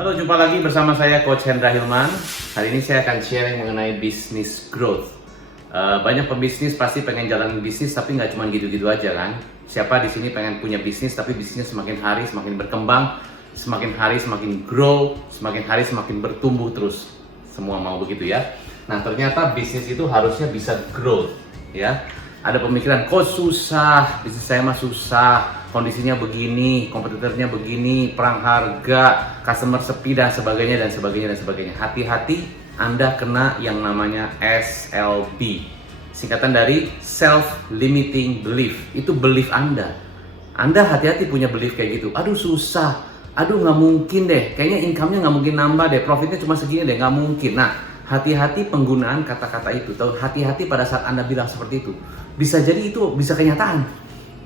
Halo, jumpa lagi bersama saya Coach Hendra Hilman. Hari ini saya akan sharing mengenai business growth. Banyak pebisnis pasti pengen jalanin bisnis, tapi nggak cuma gitu-gitu aja kan. Siapa di sini pengen punya bisnis, tapi bisnisnya semakin hari semakin berkembang, semakin hari semakin grow, semakin hari semakin bertumbuh terus. Semua mau begitu ya. Nah, ternyata bisnis itu harusnya bisa growth ya. Ada pemikiran, kok susah, bisnis saya mah susah, kondisinya begini, kompetitornya begini, perang harga, customer sepi dan sebagainya dan sebagainya dan sebagainya. Hati-hati Anda kena yang namanya SLB. Singkatan dari self limiting belief. Itu belief Anda. Anda hati-hati punya belief kayak gitu. Aduh susah, aduh nggak mungkin deh, kayaknya income-nya nggak mungkin nambah deh, profitnya cuma segini deh, nggak mungkin. Nah, hati-hati penggunaan kata-kata itu. Tahu, hati-hati pada saat Anda bilang seperti itu. Bisa jadi itu bisa kenyataan.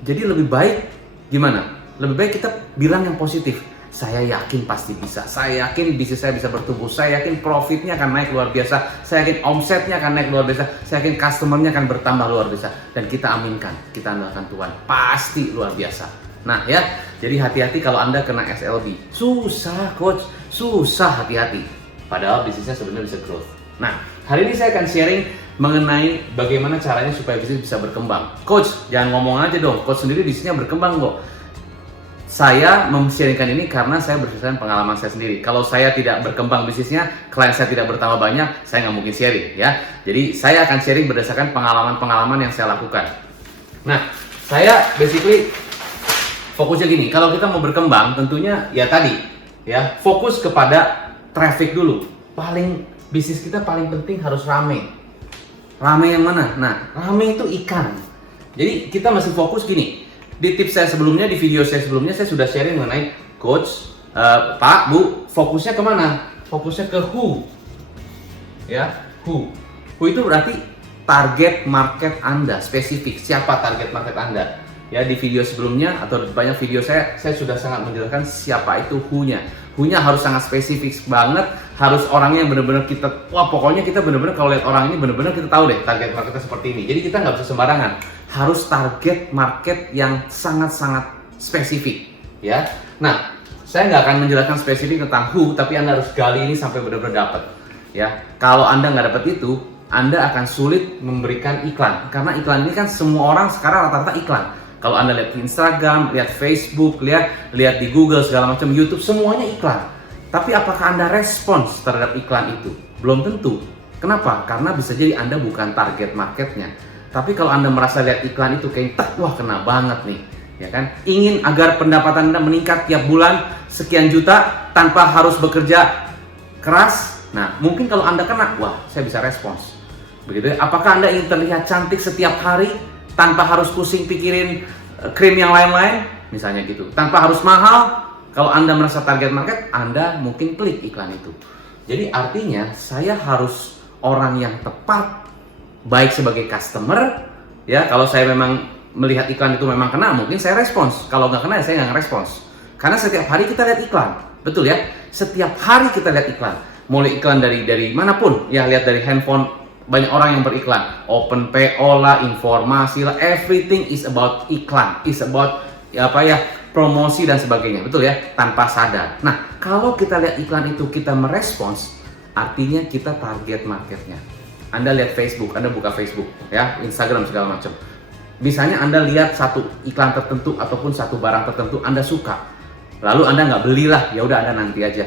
Jadi lebih baik gimana? Lebih baik kita bilang yang positif. Saya yakin pasti bisa. Saya yakin bisnis saya bisa bertumbuh. Saya yakin profitnya akan naik luar biasa. Saya yakin omsetnya akan naik luar biasa. Saya yakin customernya akan bertambah luar biasa. Dan kita aminkan, kita andalkan Tuhan. Pasti luar biasa. Nah ya, jadi hati-hati kalau Anda kena SLB. Susah coach, susah, hati-hati. Padahal bisnisnya sebenarnya bisa growth. Nah, hari ini saya akan sharing mengenai bagaimana caranya supaya bisnis bisa berkembang. Coach, jangan ngomong aja dong, coach sendiri bisnisnya berkembang kok. Saya mem-sharingkan ini karena saya berdasarkan pengalaman saya sendiri. Kalau saya tidak berkembang bisnisnya, klien saya tidak bertambah banyak, saya nggak mungkin sharing ya. Jadi saya akan sharing berdasarkan pengalaman-pengalaman yang saya lakukan. Nah, saya basically fokusnya gini, kalau kita mau berkembang tentunya ya tadi ya, fokus kepada traffic dulu. Bisnis kita paling penting harus rame. Rame yang mana? Nah, rame itu ikan. Jadi kita masih fokus gini. Di tips saya sebelumnya, di video saya sebelumnya, saya sudah sharing mengenai coach, Pak, Bu, fokusnya kemana? Fokusnya ke who. Ya, who. Who itu berarti target market Anda, spesifik. Siapa target market Anda? Ya, di video sebelumnya atau banyak video saya sudah sangat menjelaskan siapa itu who-nya. Who-nya harus sangat spesifik banget, harus orangnya yang benar-benar kita, wah pokoknya kita benar-benar kalau lihat orang ini benar-benar kita tahu deh target marketnya seperti ini. Jadi kita nggak bisa sembarangan, harus target market yang sangat-sangat spesifik ya. Nah, saya nggak akan menjelaskan spesifik tentang who, tapi Anda harus gali ini sampai benar-benar dapat ya. Kalau Anda nggak dapat itu, Anda akan sulit memberikan iklan, karena iklan ini kan semua orang sekarang rata-rata iklan. Kalau Anda lihat di Instagram, lihat Facebook, lihat di Google, segala macam, YouTube, semuanya iklan. Tapi apakah Anda respons terhadap iklan itu? Belum tentu. Kenapa? Karena bisa jadi Anda bukan target marketnya. Tapi kalau Anda merasa lihat iklan itu kayak, wah kena banget nih. Ya kan? Ingin agar pendapatan Anda meningkat tiap bulan sekian juta tanpa harus bekerja keras. Nah, mungkin kalau Anda kena, wah saya bisa respons. Begitu ya? Apakah Anda ingin terlihat cantik setiap hari tanpa harus pusing pikirin krim yang lain-lain, misalnya gitu, tanpa harus mahal? Kalau Anda merasa target market, Anda mungkin klik iklan itu. Jadi artinya saya harus orang yang tepat, baik sebagai customer ya. Kalau saya memang melihat iklan itu memang kena, mungkin saya respons. Kalau nggak kena, saya nggak respons. Karena setiap hari kita lihat iklan, betul ya? Setiap hari kita lihat iklan, mulai iklan dari manapun ya, lihat dari handphone. Banyak orang yang beriklan, open PO lah, informasi lah, everything is about iklan, is about promosi dan sebagainya, betul ya, tanpa sadar. Nah, kalau kita lihat iklan itu kita merespons, artinya kita target marketnya. Anda lihat Facebook, Anda buka Facebook ya, Instagram segala macam. Misalnya Anda lihat satu iklan tertentu ataupun satu barang tertentu Anda suka, lalu Anda nggak belilah, ya udah Anda nanti aja.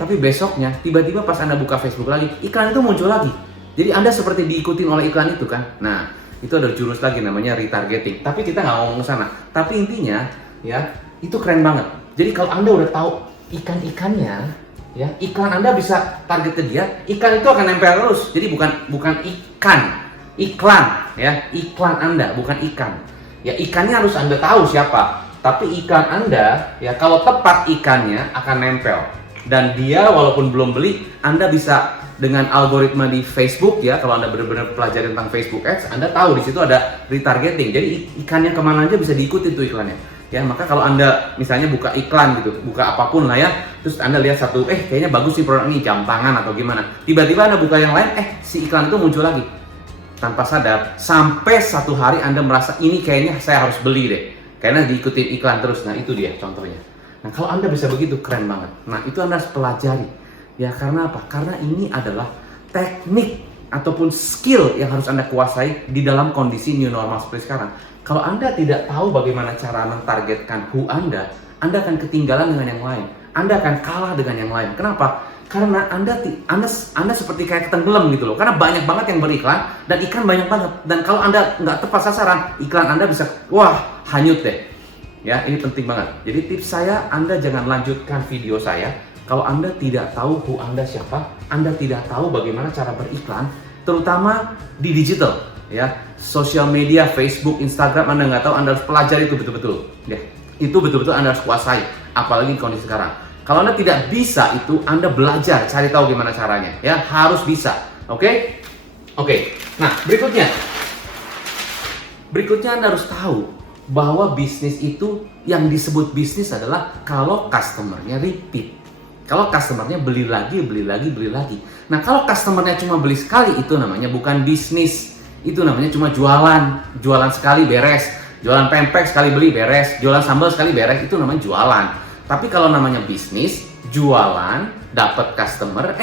Tapi besoknya tiba-tiba pas Anda buka Facebook lagi, iklan itu muncul lagi. Jadi Anda seperti diikutin oleh iklan itu kan. Nah, itu ada jurus lagi namanya retargeting. Tapi kita nggak ngomong ke sana. Tapi intinya ya, itu keren banget. Jadi kalau Anda udah tahu ikan-ikannya, ya, iklan Anda bisa target ke dia, iklan itu akan nempel terus. Jadi bukan ikan, iklan ya, iklan Anda bukan ikan. Ya, ikannya harus Anda tahu siapa. Tapi iklan Anda ya, kalau tepat ikannya akan nempel. Dan dia walaupun belum beli, Anda bisa dengan algoritma di Facebook ya, kalau Anda benar-benar pelajari tentang Facebook Ads, Anda tahu di situ ada retargeting. Jadi ikannya kemana aja bisa diikuti tuh iklannya. Ya, maka kalau Anda misalnya buka iklan gitu, buka apapun lah ya, terus Anda lihat satu, kayaknya bagus sih produk ini, jam tangan atau gimana. Tiba-tiba Anda buka yang lain, si iklan itu muncul lagi. Tanpa sadar, sampai satu hari Anda merasa ini kayaknya saya harus beli deh. Karena diikutin iklan terus. Nah, itu dia contohnya. Nah, kalau Anda bisa begitu, keren banget. Nah, itu Anda harus pelajari. Ya, karena apa? Karena ini adalah teknik ataupun skill yang harus Anda kuasai di dalam kondisi new normal seperti sekarang. Kalau Anda tidak tahu bagaimana cara mentargetkan who Anda akan ketinggalan dengan yang lain. Anda akan kalah dengan yang lain. Kenapa? Karena Anda seperti kayak tenggelam gitu loh. Karena banyak banget yang beriklan dan iklan banyak banget. Dan kalau Anda nggak tepat sasaran, iklan Anda bisa hanyut deh. Ya, ini penting banget. Jadi tips saya, Anda jangan lanjutkan video saya kalau Anda tidak tahu who Anda siapa, Anda tidak tahu bagaimana cara beriklan, terutama di digital, ya, sosial media, Facebook, Instagram, Anda nggak tahu, Anda harus pelajari itu betul-betul, ya, itu betul-betul Anda harus kuasai, apalagi di kondisi sekarang. Kalau Anda tidak bisa itu, Anda belajar, cari tahu gimana caranya, ya, harus bisa, oke? Oke, nah berikutnya Anda harus tahu bahwa bisnis itu yang disebut bisnis adalah kalau customernya repeat. Kalau customernya beli lagi. Nah, kalau customernya cuma beli sekali, itu namanya bukan bisnis. Itu namanya cuma jualan. Jualan sekali beres. Jualan pempek sekali beli beres. Jualan sambal sekali beres, itu namanya jualan. Tapi kalau namanya bisnis, jualan, dapat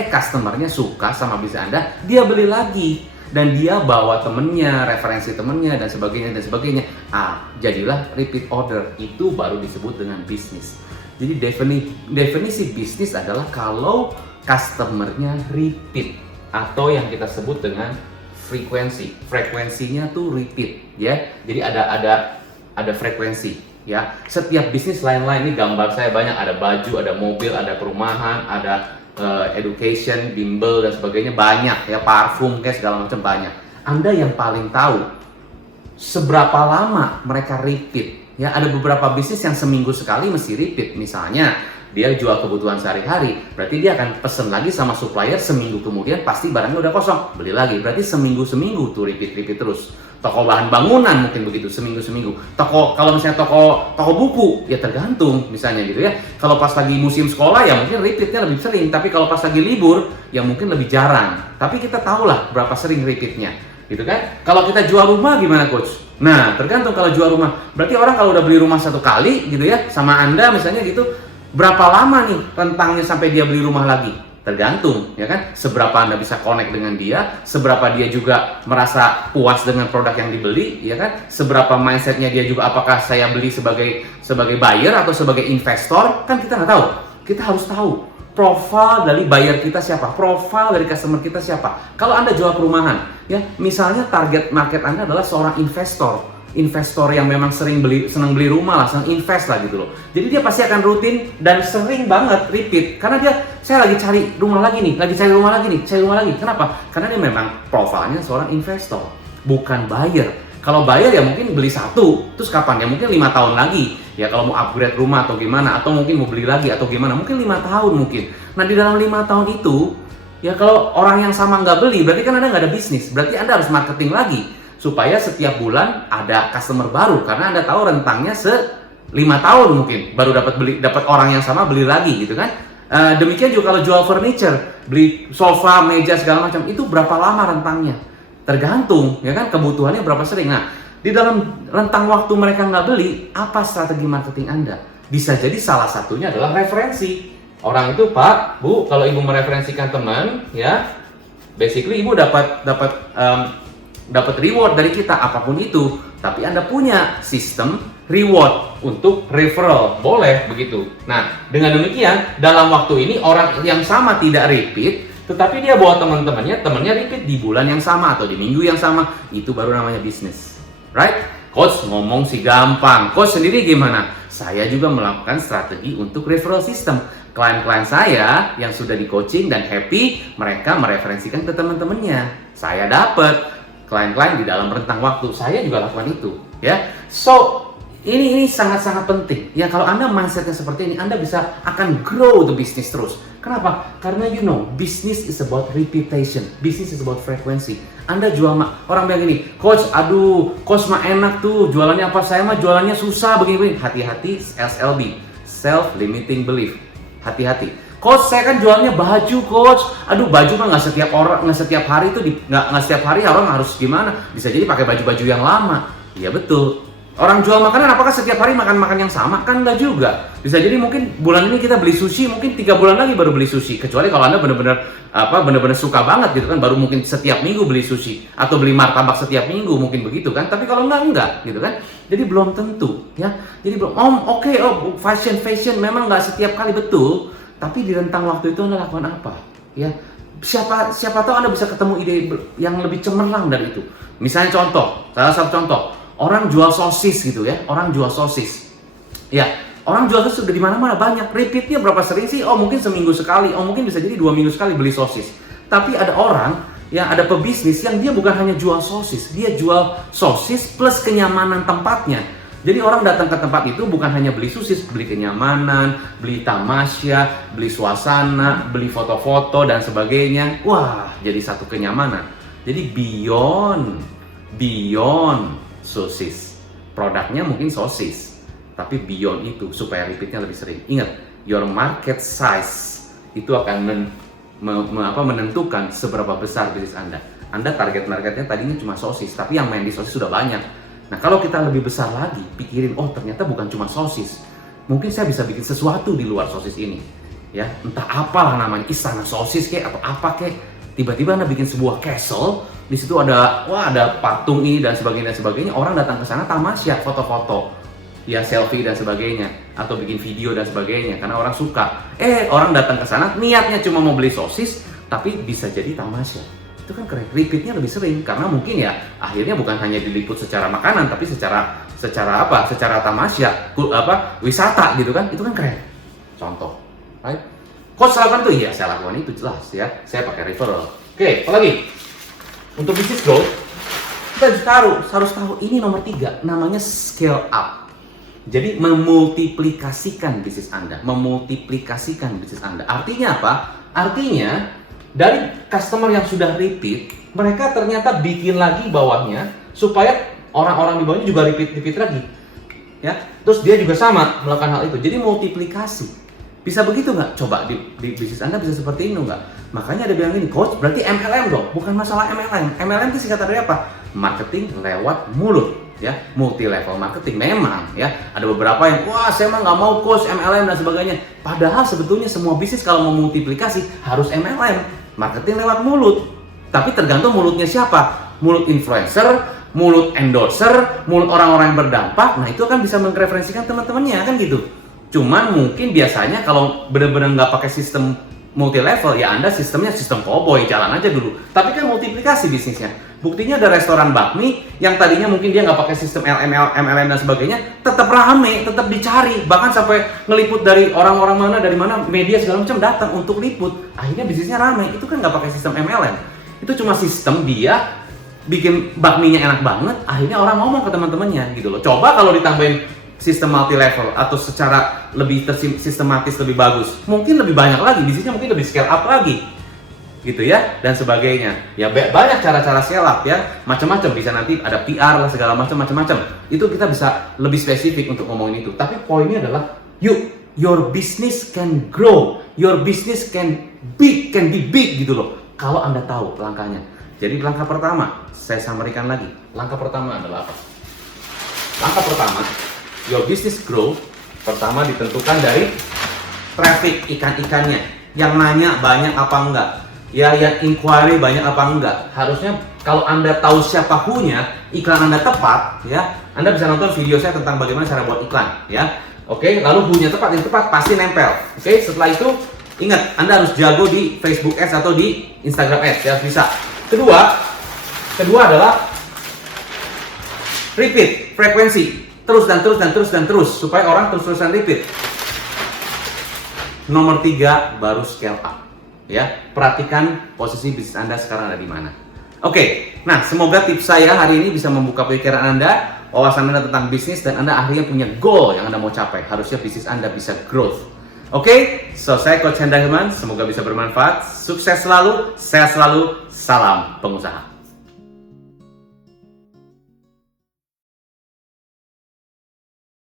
customernya suka sama bisnis Anda, dia beli lagi. Dan dia bawa temennya, referensi temennya, dan sebagainya. Jadilah repeat order. Itu baru disebut dengan bisnis. Jadi definisi bisnis adalah kalau customernya repeat, atau yang kita sebut dengan frekuensi. Frekuensinya tuh repeat, ya. Jadi ada frekuensi, ya. Setiap bisnis lain-lain, ini gambar saya banyak, ada baju, ada mobil, ada perumahan, ada education, bimbel dan sebagainya, banyak ya, parfum kayak segala macam banyak. Anda yang paling tahu seberapa lama mereka repeat, ya. Ada beberapa bisnis yang seminggu sekali mesti repeat. Misalnya dia jual kebutuhan sehari-hari, berarti dia akan pesen lagi sama supplier, seminggu kemudian pasti barangnya udah kosong, beli lagi. Berarti seminggu tuh repeat terus. Toko bahan bangunan mungkin begitu, seminggu. Kalau misalnya toko buku, ya tergantung misalnya gitu ya. Kalau pas lagi musim sekolah ya mungkin repeatnya lebih sering, tapi kalau pas lagi libur ya mungkin lebih jarang. Tapi kita tahulah berapa sering repeatnya, gitu kan? Kalau kita jual rumah gimana, Coach? Nah, tergantung. Kalau jual rumah, berarti orang kalau udah beli rumah satu kali gitu ya, sama Anda misalnya gitu, berapa lama nih rentangnya sampai dia beli rumah lagi? Tergantung, ya kan? Seberapa Anda bisa connect dengan dia, seberapa dia juga merasa puas dengan produk yang dibeli, ya kan? Seberapa mindsetnya dia juga, apakah saya beli sebagai buyer atau sebagai investor? Kan kita nggak tahu. Kita harus tahu profil dari buyer kita siapa, profil dari customer kita siapa. Kalau Anda jual perumahan, ya, misalnya target market Anda adalah seorang investor yang memang senang beli rumah lah, senang invest lah gitu loh. Jadi dia pasti akan rutin dan sering banget repeat, karena saya lagi cari rumah lagi nih. Kenapa? Karena dia memang profilnya seorang investor, bukan buyer. Kalau buyer ya mungkin beli satu, terus kapan? Ya mungkin 5 tahun lagi. Ya kalau mau upgrade rumah atau gimana, atau mungkin mau beli lagi atau gimana, mungkin 5 tahun mungkin. Nah, di dalam 5 tahun itu, ya kalau orang yang sama nggak beli, berarti kan Anda nggak ada bisnis. Berarti Anda harus marketing lagi, supaya setiap bulan ada customer baru, karena Anda tahu rentangnya 5 tahun mungkin baru dapat orang yang sama beli lagi gitu kan. Demikian juga kalau jual furniture, beli sofa, meja segala macam, itu berapa lama rentangnya? Tergantung, ya kan, kebutuhannya berapa sering. Nah, di dalam rentang waktu mereka nggak beli, apa strategi marketing Anda? Bisa jadi salah satunya adalah referensi. Orang itu, Pak, Bu, kalau Ibu mereferensikan teman, ya, basically Ibu dapat reward dari kita, apapun itu. Tapi Anda punya sistem reward untuk referral, boleh begitu. Nah, dengan demikian dalam waktu ini orang yang sama tidak repeat, tetapi dia bawa temannya repeat di bulan yang sama atau di minggu yang sama, itu baru namanya bisnis, right? Coach ngomong sih gampang, Coach sendiri gimana? Saya juga melakukan strategi untuk referral system. Klien-klien saya yang sudah di coaching dan happy, mereka mereferensikan ke teman-temannya. Saya dapat klien-klien di dalam rentang waktu, saya juga lakukan itu, ya. So ini sangat-sangat penting. Ya, kalau Anda mindsetnya seperti ini, Anda akan grow the business terus. Kenapa? Karena business is about reputation, business is about frequency. Anda jual orang bilang gini, Coach, Coach mah enak tuh, jualannya apa? Saya mah jualannya susah begini. Hati-hati, SLB, self limiting belief. Hati-hati. Coach, saya kan jualnya baju, Coach. Baju mah nggak setiap hari itu nggak setiap hari orang harus gimana? Bisa jadi pakai baju-baju yang lama. Iya betul. Orang jual makanan apakah setiap hari makan yang sama? Kan enggak juga. Bisa jadi mungkin bulan ini kita beli sushi, mungkin 3 bulan lagi baru beli sushi. Kecuali kalau Anda benar-benar suka banget gitu kan, baru mungkin setiap minggu beli sushi atau beli martabak setiap minggu mungkin begitu kan. Tapi kalau enggak gitu kan. Jadi belum tentu ya. Jadi belum fashion memang enggak setiap kali betul, tapi di rentang waktu itu Anda lakukan apa? Ya. Siapa tahu Anda bisa ketemu ide yang lebih cemerlang dari itu. Misalnya salah satu contoh. Orang jual sosis gitu ya, orang jual sosis. Ya, orang jual sosis udah di mana-mana banyak. Repeatnya berapa sering sih? Oh mungkin seminggu sekali, oh mungkin bisa jadi 2 minggu sekali beli sosis. Tapi ada orang, ya ada pebisnis yang dia bukan hanya jual sosis, dia jual sosis plus kenyamanan tempatnya. Jadi orang datang ke tempat itu bukan hanya beli sosis, beli kenyamanan, beli tamasya, beli suasana, beli foto-foto dan sebagainya. Wah, jadi satu kenyamanan. Jadi beyond sosis. Produknya mungkin sosis, tapi beyond itu supaya repeatnya lebih sering. Ingat, your market size itu akan menentukan seberapa besar bisnis Anda. Anda target marketnya tadinya cuma sosis, tapi yang main di sosis sudah banyak. Nah, kalau kita lebih besar lagi, pikirin, oh ternyata bukan cuma sosis. Mungkin saya bisa bikin sesuatu di luar sosis ini. Ya, entah apalah namanya, istana sosis kayak atau apa kayak. Tiba-tiba Anda bikin sebuah castle, di situ ada patung ini dan sebagainya. Orang datang ke sana tamasya, foto-foto, ya selfie dan sebagainya, atau bikin video dan sebagainya karena orang suka. Orang datang ke sana niatnya cuma mau beli sosis, tapi bisa jadi tamasya. Itu kan keren. Repeatnya lebih sering karena mungkin ya akhirnya bukan hanya diliput secara makanan, tapi secara tamasya, wisata gitu kan. Itu kan keren. Contoh, right? Coach lakukan itu, iya saya lakukan itu jelas ya. Saya pakai referral. Oke, apa lagi? Untuk bisnis growth, kita harus tahu ini nomor 3, namanya scale up. Jadi memultiplikasikan bisnis Anda, Artinya apa? Artinya dari customer yang sudah repeat, mereka ternyata bikin lagi bawahnya supaya orang-orang di bawahnya juga repeat lagi. Ya, terus dia juga sama melakukan hal itu. Jadi multiplikasi. Bisa begitu nggak? Coba di bisnis Anda bisa seperti ini nggak? Makanya ada bilang ini, coach berarti MLM dong. Bukan masalah MLM. MLM itu singkatan dari apa? Marketing lewat mulut. Ya, multi level marketing memang ya. Ada beberapa yang, wah saya mah nggak mau coach MLM dan sebagainya. Padahal sebetulnya semua bisnis kalau mau multiplikasi harus MLM, marketing lewat mulut. Tapi tergantung mulutnya siapa. Mulut influencer, mulut endorser, mulut orang-orang yang berdampak. Nah itu akan bisa mereferensikan teman-temannya kan gitu. Cuman mungkin biasanya kalau benar-benar nggak pakai sistem multi level, ya Anda sistemnya sistem cowboy, jalan aja dulu. Tapi kan multiplikasi bisnisnya. Buktinya ada restoran bakmi yang tadinya mungkin dia nggak pakai sistem MLM dan sebagainya, tetap rame, tetap dicari, bahkan sampai ngeliput dari orang-orang dari mana, media segala macam datang untuk liput. Akhirnya bisnisnya rame. Itu kan nggak pakai sistem MLM. Itu cuma sistem dia bikin bakminya enak banget, akhirnya orang ngomong ke teman-temannya gitu loh. Coba kalau ditambahin sistem multi level atau secara lebih sistematis lebih bagus, mungkin lebih banyak lagi bisnisnya, mungkin lebih scale up lagi gitu ya dan sebagainya. Ya banyak cara-cara scale up ya, macam-macam, bisa nanti ada PR lah segala macam-macam. Itu kita bisa lebih spesifik untuk ngomongin itu. Tapi poinnya adalah your business can grow, your business can be big gitu loh kalau Anda tahu langkahnya. Jadi langkah pertama, saya sampaikan lagi. Langkah pertama adalah apa? Langkah pertama, your business grow, pertama ditentukan dari traffic ikan-ikannya. Yang nanya banyak apa enggak? Ya, yang inquiry banyak apa enggak? Harusnya kalau Anda tahu siapa who-nya, iklan Anda tepat, ya. Anda bisa nonton video saya tentang bagaimana cara buat iklan, ya. Oke, lalu who-nya tepat, yang tepat pasti nempel. Oke, setelah itu ingat, Anda harus jago di Facebook Ads atau di Instagram Ads, ya bisa. Kedua adalah repeat, frekuensi. Terus supaya orang terus-terusan repeat. Nomor 3 baru scale up. Ya, perhatikan posisi bisnis Anda sekarang ada di mana. Oke, nah semoga tips saya hari ini bisa membuka pikiran Anda, wawasan Anda tentang bisnis, dan Anda akhirnya punya goal yang Anda mau capai. Harusnya bisnis Anda bisa growth. Oke, saya Coach Hendra Hilman, semoga bisa bermanfaat. Sukses selalu, sehat selalu, salam pengusaha.